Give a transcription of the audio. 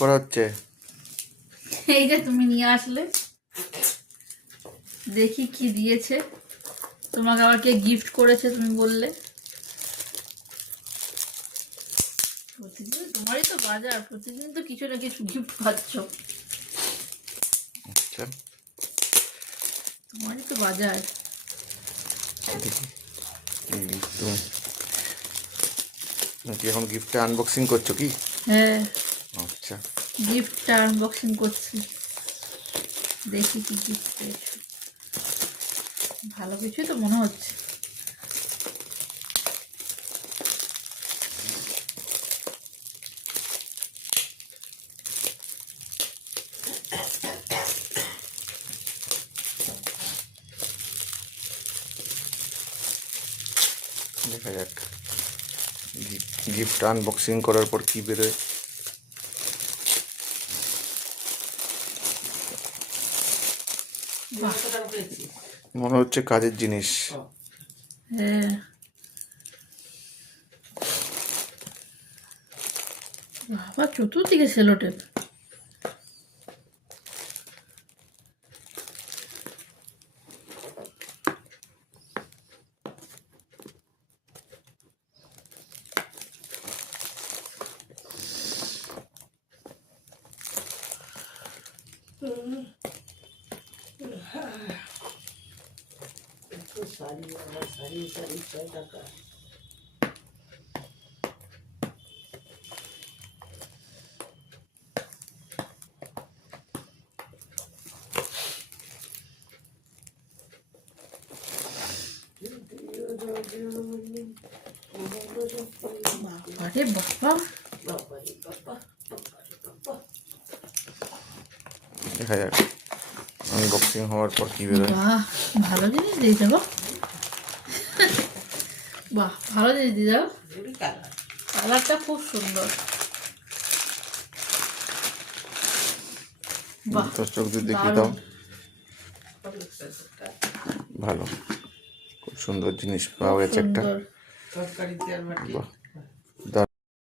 করা হচ্ছে? এই যে তুমি নিয়ে আসলে, দেখি কি দিয়েছে। তোমাকে আবার কে গিফট করেছে তুমি বললে। প্রতিদিন তোমারই তো বাজার, প্রতিদিন তো কিছু না কিছু গিফট পাচ্ছ। আচ্ছা, তোমারই তো বাজার। দেখি নাকি এখন গিফটটা আনবক্সিং করছো কি? হ্যাঁ, আচ্ছা, গিফটটা আনবক্সিং করছি। দেখি কি গিফট পেয়েছো। ভালো কিছুই তো মনে হচ্ছে। দেখা যাক গিফট আনবক্সিং করার পর কি বেরোয়। মনে হচ্ছে কাজের জিনিস। হ্যাঁ, বাবা চতুর্দিকে সেলোটেপ। আরে বাবা, দেখা যাক আনবক্সিং হওয়ার পর কি বেরোয়। বাহ ভালো জিনিস দিয়েছে গো। বাহ ভালো জিনিস দিয়ে যাও। কালারটা খুব সুন্দর। বাহ, দর্শক যদি দেখিয়ে দাও। ভালো, খুব সুন্দর জিনিস পাওয়া গেছে একটা। সুন্দর। বাহ।